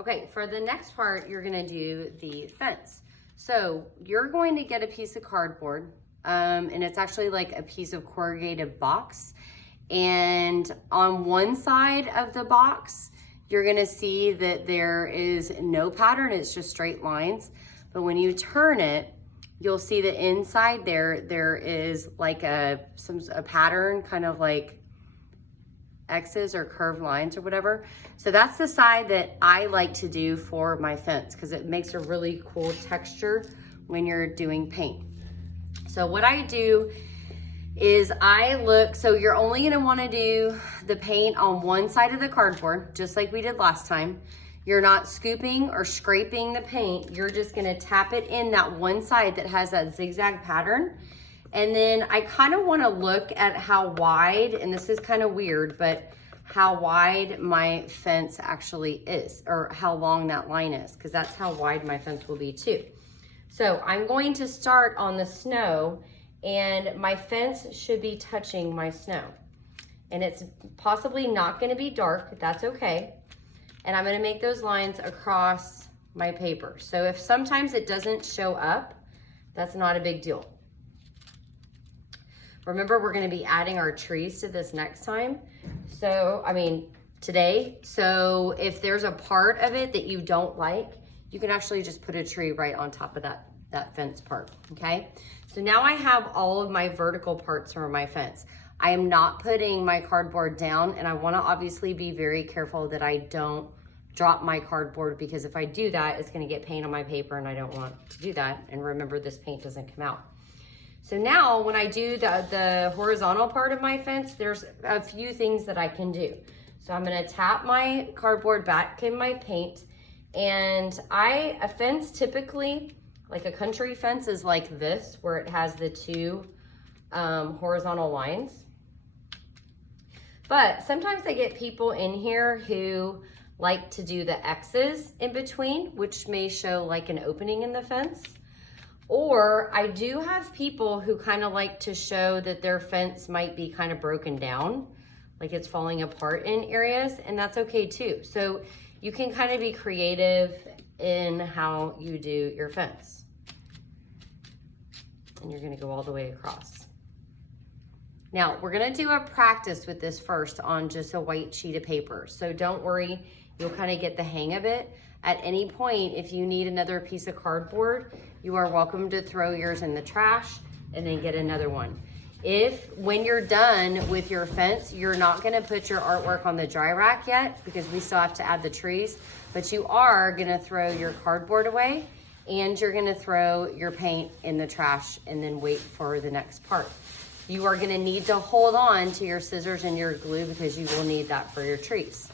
Okay, for the next part, you're gonna do the fence. So you're going to get a piece of cardboard, and it's actually like a piece of corrugated box. And on one side of the box, you're gonna see that there is no pattern, it's just straight lines. But when you turn it, you'll see that inside there is like a pattern, kind of like X's or curved lines or whatever. So that's the side that I like to do for my fence because it makes a really cool texture when you're doing paint. So what I do is so you're only gonna wanna do the paint on one side of the cardboard, just like we did last time. You're not scooping or scraping the paint. You're just gonna tap it in that one side that has that zigzag pattern. And then I kind of want to look at how wide, and this is kind of weird, but how wide my fence actually is, or how long that line is, because that's how wide my fence will be too. So I'm going to start on the snow, and my fence should be touching my snow. And it's possibly not going to be dark, that's okay. And I'm going to make those lines across my paper. So if sometimes it doesn't show up, that's not a big deal. Remember, we're gonna be adding our trees to this next time. Today. So if there's a part of it that you don't like, you can actually just put a tree right on top of that fence part, okay? So now I have all of my vertical parts for my fence. I am not putting my cardboard down, and I wanna obviously be very careful that I don't drop my cardboard, because if I do that, it's gonna get paint on my paper, and I don't want to do that. And remember, this paint doesn't come out. So now when I do the horizontal part of my fence, there's a few things that I can do. So I'm gonna tap my cardboard back in my paint, and a fence typically, like a country fence, is like this, where it has the two horizontal lines. But sometimes I get people in here who like to do the X's in between, which may show like an opening in the fence. Or I do have people who kind of like to show that their fence might be kind of broken down, like it's falling apart in areas, and that's okay too. So you can kind of be creative in how you do your fence. And you're gonna go all the way across. Now, we're gonna do a practice with this first on just a white sheet of paper. So don't worry, you'll kind of get the hang of it. At any point, if you need another piece of cardboard, you are welcome to throw yours in the trash and then get another one. If, when you're done with your fence, you're not gonna put your artwork on the dry rack yet, because we still have to add the trees, but you are gonna throw your cardboard away, and you're gonna throw your paint in the trash and then wait for the next part. You are gonna need to hold on to your scissors and your glue, because you will need that for your trees.